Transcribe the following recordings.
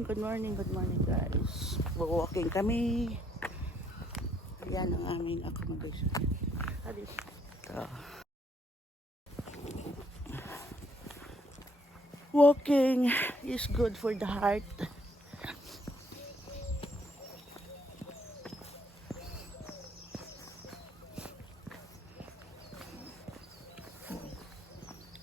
Good morning guys. Walking kami. Yan ang aming accommodation. Ito. Walking is good for the heart.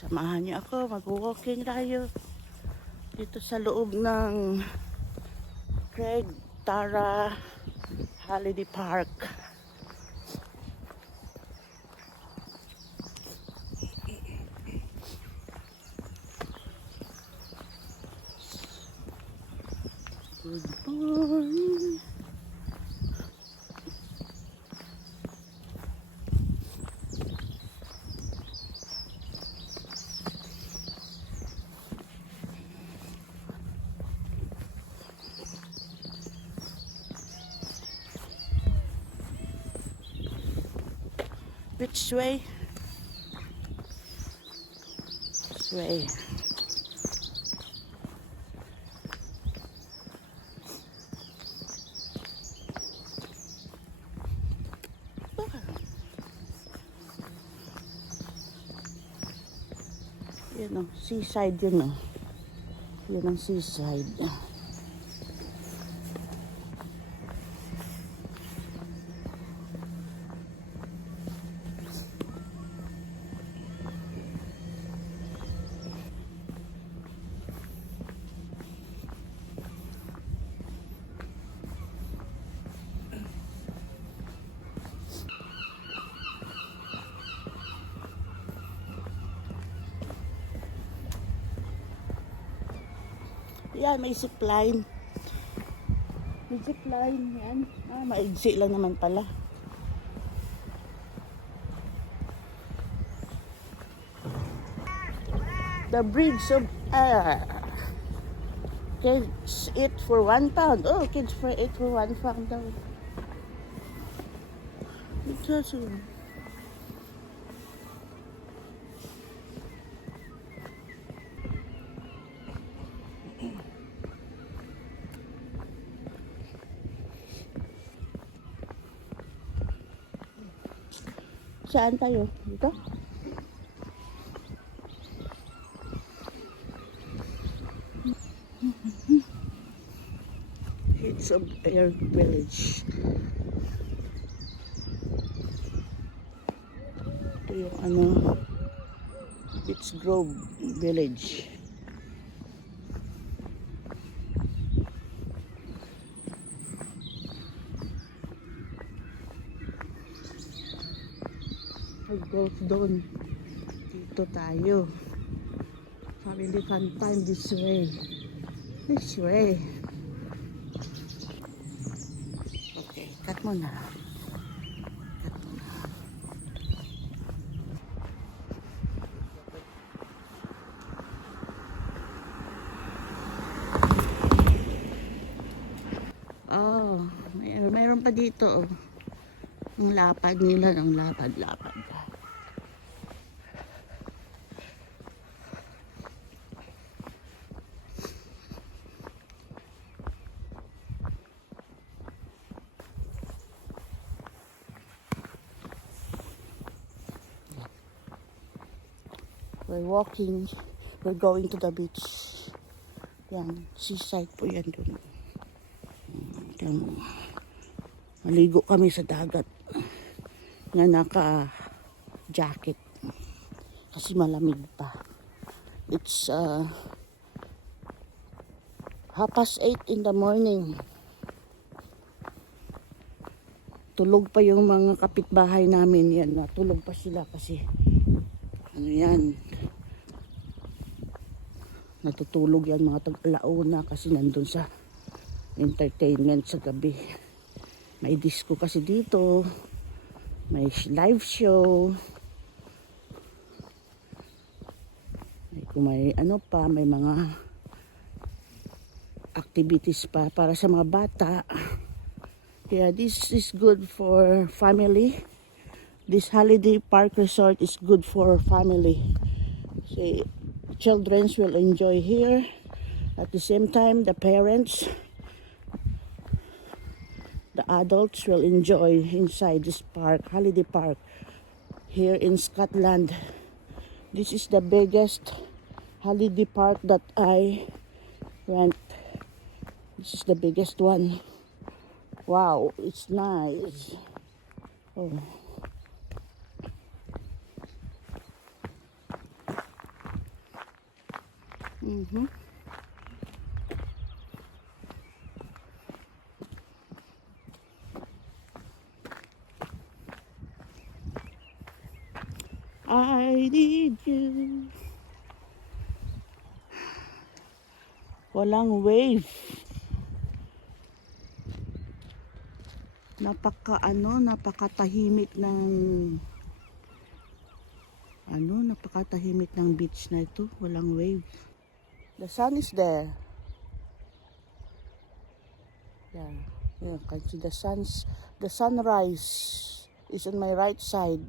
Samahan niyo ako, mag-walking tayo dito sa loob ng Craig Tara Holiday Park. Good morning. Which way? This way. Yan o, seaside yun o. Yan ang seaside. Yan, may zipline. May zipline yan. Maigsi lang naman pala. The bridge of kids eat for £1. Oh, kids for eat for £1 daw. It's saan tayo? Dito? It's a air village. Ito yung Beach Grove Village. Golf doon. Dito tayo. Family fun time this way. This way. Okay, cut mo na. Cut mo na. Oh, mayroon pa dito. Ang lapad nila, ang lapad-lapad. We're walking, we're going to the beach. Yan, seaside po yan dun. Yan. Maligo kami sa dagat na naka-jacket kasi malamig pa. It's 8:30 in the morning. Tulog pa yung mga kapitbahay namin. Yan, natulog pa sila kasi yan, natutulog yan mga tag-alauna kasi nandun sa entertainment sa gabi. May disco kasi dito, may live show, may pa, may mga activities pa para sa mga bata. Yeah, this is good for family. This holiday park resort is good for family. See, children will enjoy here. At the same time, the parents, the adults will enjoy inside this park, holiday park, here in Scotland. This is the biggest holiday park that I went. This is the biggest one. Wow, it's nice. Oh. Mm-hmm. I need you. Walang wave. Napakatahimik ng napakatahimik ng beach na ito. Walang wave. The sun is there. Yeah, you can see the sunrise is on my right side.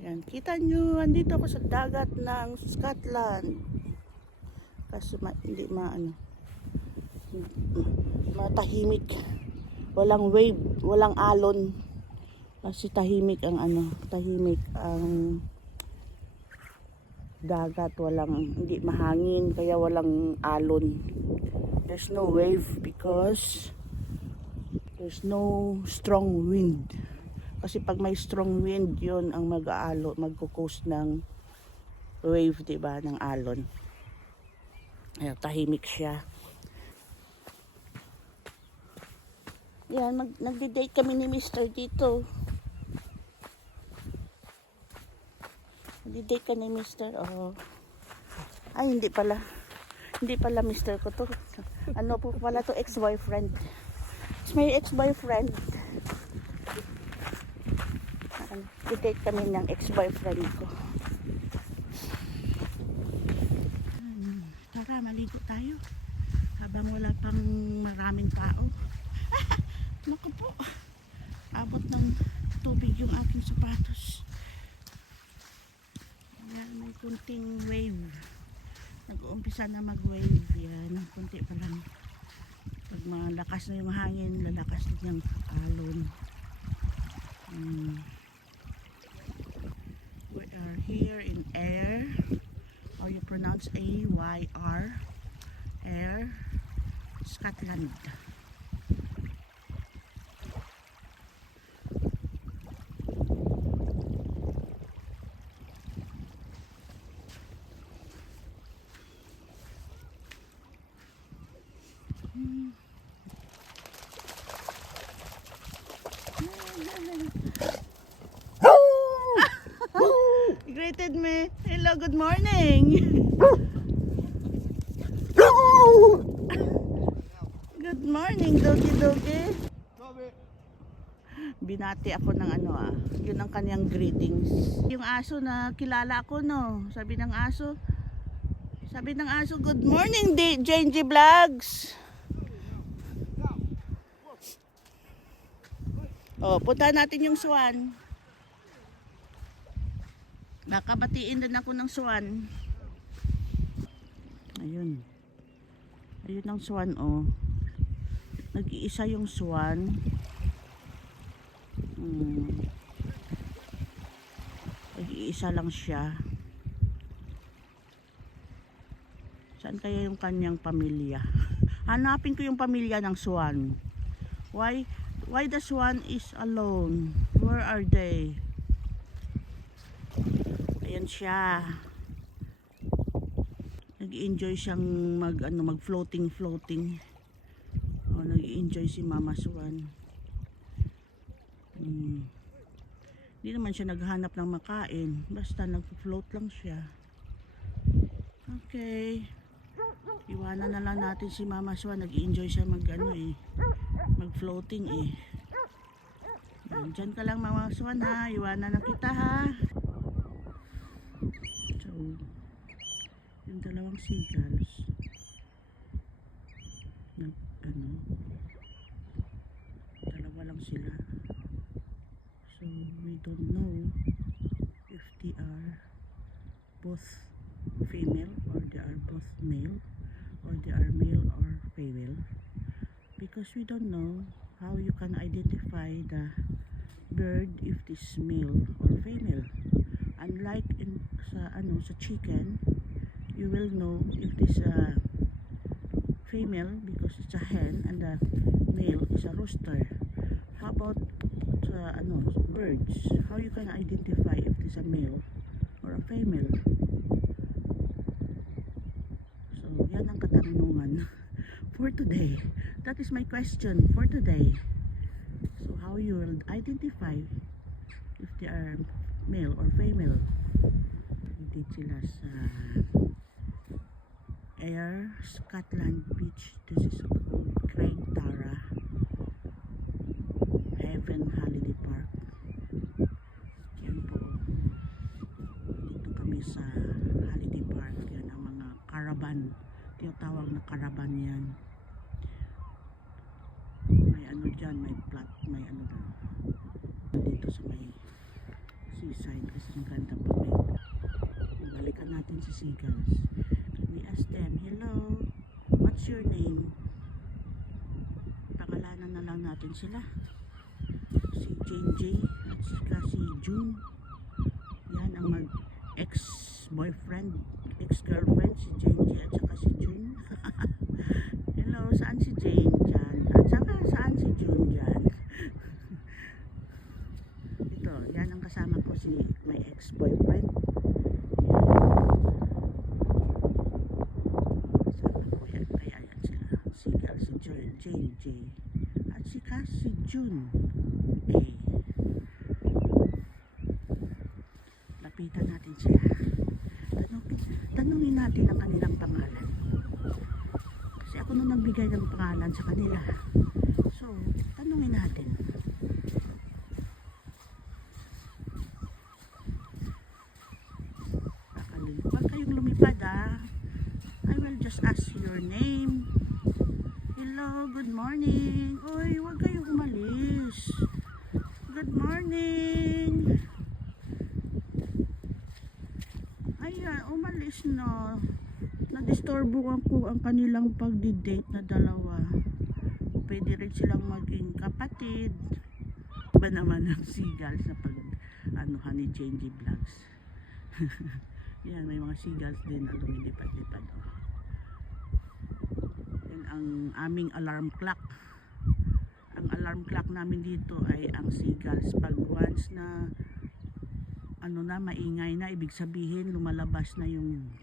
Yan, kita nyo, andito ako sa dagat ng Scotland. Kasi matahimik. Walang wave, walang alon. Kasi tahimik ang dagat, hindi mahangin, kaya walang alon. There's no wave because there's no strong wind. Kasi pag may strong wind, yun ang magko-cause ng wave, diba, ng alon. Ayan, tahimik siya. Yan, nagde-date kami ni Mr. dito. Nagde-date ka ni Mr. Oh. Ay, hindi pala. Hindi pala Mr. ko to. Ano po pala to, ex-boyfriend. It's my ex-boyfriend. Nagde-date kami ng ex-boyfriend ko. Tara, maligo tayo. Habang wala pang maraming tao. Naku po. Abot ng tubig yung aking sapatos. Ayan, may kunting wave. Nag-uumpisa na mag-wave. Yan, kunti pa lang. Pag malakas na yung hangin, lalakas din yung alon. We are here in Ayr, or you pronounce A-Y-R, Ayr, Scotland. He greeted me. Hello, good morning. Good morning, doggy. Binati ako ng yun ang kanyang greetings. Yung aso na kilala ko, no. Sabi ng aso, good morning, Jane G Vlogs. Oh, punta natin yung swan. Nakabatiin din ako ng swan. Ayun. Ayun ang swan, oh. Nag-iisa yung swan. Nag-iisa lang siya. Saan kaya yung kanyang pamilya? Hanapin ko yung pamilya ng swan. Why the swan is alone? Where are they? Ayan siya. Nag-enjoy siyang mag-floating. Oh, nag-enjoy si Mama Swan. Hindi naman siya naghanap ng makain. Basta nag-float lang siya. Okay. Iwanan na lang natin si Mama Swan. Nag-enjoy siya mag-floating eh. Diyan ka lang Mama Swan ha. Iwanan na kita ha. So, yung dalawang seagulls dalawa lang sila. So, don't know if they are both female or they are both male, or they are male or female, because we don't know how you can identify the bird if it is male or female. Unlike in sa chicken, you will know if it is a female because it's a hen and the male is a rooster. How about birds? How you can identify if it is a male or a female? So yan ang katanungan for today. That is my question for today. So how you will identify if they are male or female? Dito sila sa Ayr, Scotland Beach. This is called Craig Tara Heaven Holiday Park. Yan po. Dito kami sa Holiday Park. Yan ang mga caravan. Tinatawag na caravan yan. May ano dyan, may plot, may ano dyan. Dito sa may seaside kasi ang ganda pa may. Balikan natin si seagulls. We ask them, hello, what's your name? Pangalanan na lang natin sila. Si Jane J at saka si June. Yan ang ex-boyfriend, ex-girlfriend, si Jane J at saka si June. Hello, saan si Jane dyan? At saka saan si June dyan? Ito, yan ang kasama ko, si my ex-boyfriend. Jane J at sika si June A. Lapitan natin sila. Tanungin natin ang kanilang pangalan. Kasi ako na nagbigay ng pangalan sa kanila. So, tanungin natin. Huwag kayong lumipad ah. I will just ask your name. Hello, good morning. Uy, huwag kayong umalis. Good morning. Ayan, umalis na. Nadisturbuhan ko ang kanilang pagdi-date na dalawa. Pwede rin silang maging kapatid. Ba naman ang seagulls sa ni Jane J Vlogs. Yan, may mga seagulls din na lumilipad-lipad. Ang aming alarm clock. Ang alarm clock namin dito ay ang seagulls. Pag once na maingay na, ibig sabihin lumalabas na yung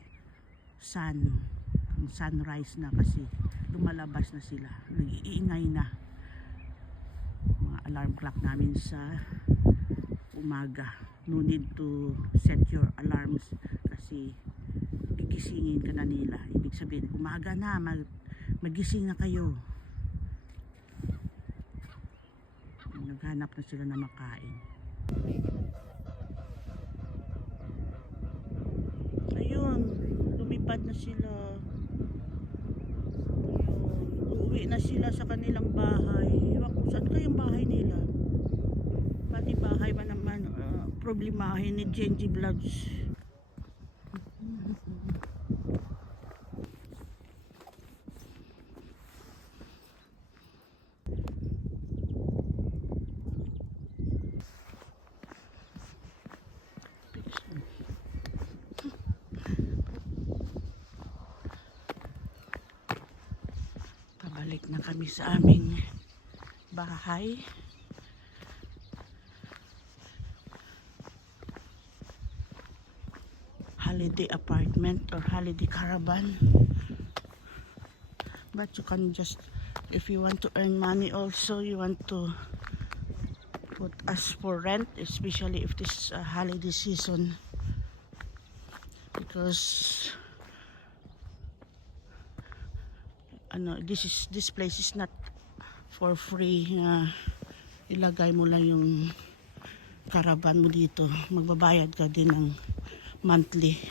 sunrise na, kasi lumalabas na sila, nag-iingay na. Mga alarm clock namin sa umaga. No need to set your alarms kasi gigisingin ka na nila. Ibig sabihin umaga na, magising na kayo. Naghanap na sila na makain. Ayun, lumipad na sila. Ayun, uuwi na sila sa kanilang bahay. Iwan ko saan kayong bahay nila. Pati bahay man naman problemahin ni Jane J Vlogs. Pabalik na kami sa aming bahay. Holiday apartment or holiday caravan. But you can just, if you want to earn money also, you want to put us for rent, especially if this holiday season, because this place is not for free. Ilagay mo lang yung caravan mo dito, magbabayad ka din ng monthly.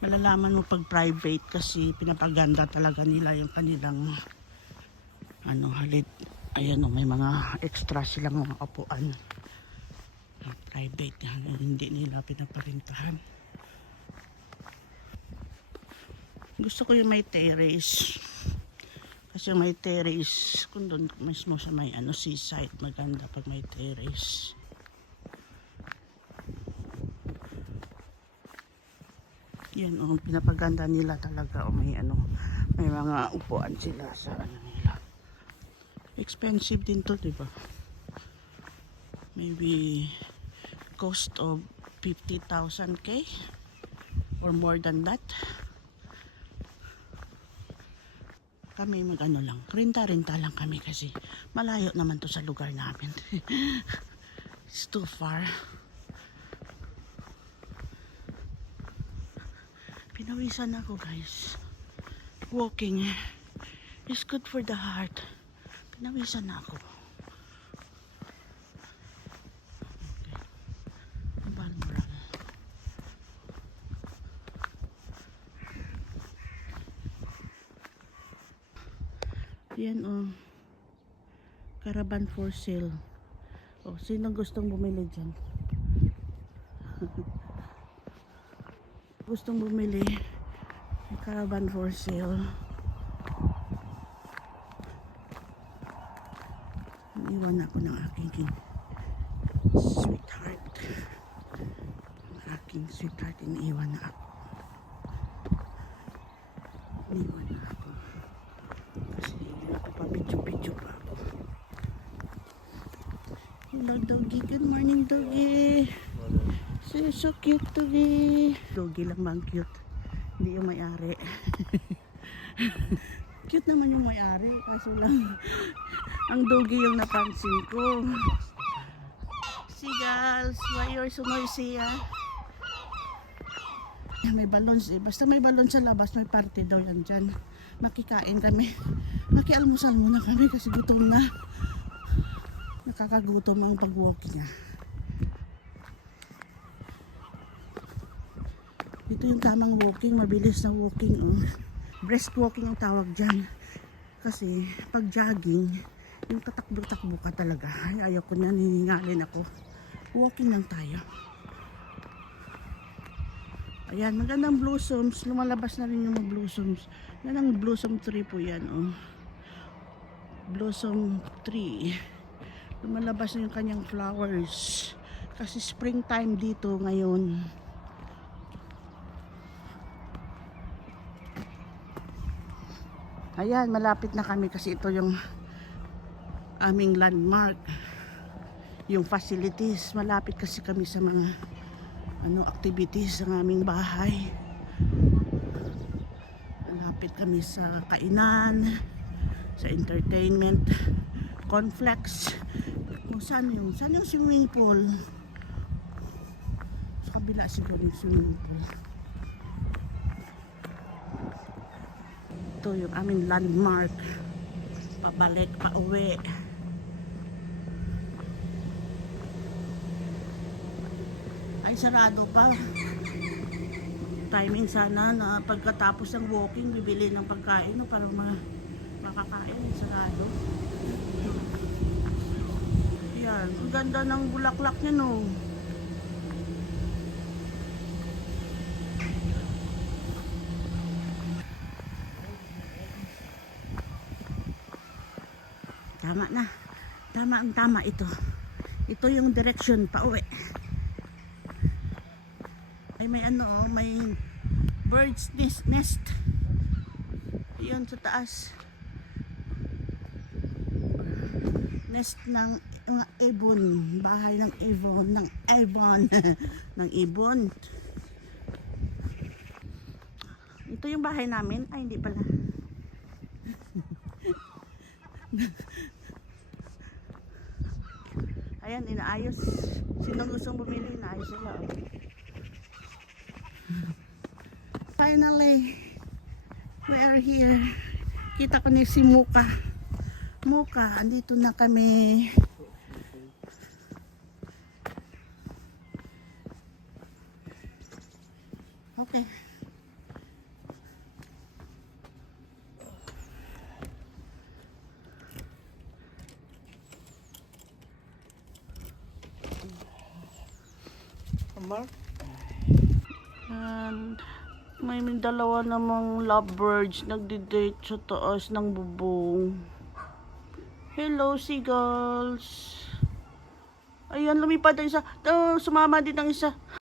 Malalaman mo pag private kasi pinapaganda talaga nila yung kanilang Ayan o, may mga extra silang mga upuan. Private yan, hindi nila pinaparintahan. Gusto ko yung may terrace. Kasi may terrace, kung doon mismo sa may seaside, maganda pag may terrace. Yan o, pinapaganda nila talaga o may may mga upuan sila sa nila. Expensive din to, diba? Maybe cost of 50,000 or more than that. Kami lang, renta-renta lang kami kasi malayo naman to sa lugar namin. It's too far. Pinawisan ako, guys. Walking is good for the heart. Pinawisan na ako. Okay. Balmoral. Yan o. Caravan for sale. O, sino gustong bumili dyan? Gustong bumili. Caravan for sale. Iwan ako ng aking sweetheart. Ang aking sweetheart, iniiwan na ako. Iniiwan na ako. Kasi nakapabidyo-bidyo pa ako. Hello, doggy. Good morning, doggy. So cute, doggy. Doggy lang bang cute? Hindi yung may-ari. Cute naman yung may-ari. Kaso lang, ang doggy yung napansin ko. Seagulls, why you're so noisy, ah? May balons eh. Basta may balon sa labas, may party daw yan dyan. Makikain kami. Makialmusal muna kami kasi gutom na. Nakakagutom ang pag-walking, ah. Ito yung tamang walking, mabilis na walking, oh. Brisk walking ang tawag dyan. Kasi pag jogging, yung tatakbo-takbo ka talaga. Ay, ayaw ko na, hihingalin ako. Walking lang tayo. Ayan, magandang blossoms. Lumalabas na rin yung mga blossoms. Yan ang blossom tree po yan, oh. Blossom tree. Lumalabas na yung kanyang flowers. Kasi springtime dito ngayon. Ayan, malapit na kami kasi ito yung aming landmark. Yung facilities, malapit kasi kami sa mga activities ng aming bahay. Malapit kami sa kainan, sa entertainment, complex. Kung saan yung swimming pool? Sa kabila siguro yung swimming pool. Ito yung aming landmark. Pabalik, pauwi. Ay, sarado pa. Timing sana na pagkatapos ng walking, bibili ng pagkain, no, para makakain. Sarado. Yan. Ang ganda ng bulaklak niya, no. Tama na. Tama ang tama ito. Ito yung direction pauwi. Ay, may may bird's nest. Ayun sa taas. Nest ng mga ibon. Bahay ng ibon. Ng ibon. Ito yung bahay namin. Ay, hindi pala. Ayan, inaayos. Sino gustong bumili, inaayos sila. Finally, we are here. Kita ko ni si Muka. Muka, andito na kami. Okay. Amar? And may dalawa namang lovebirds nagdi-date sa taas ng bubong. Hello, seagulls. Ayan, lumipad ang isa. Sumama din ang isa.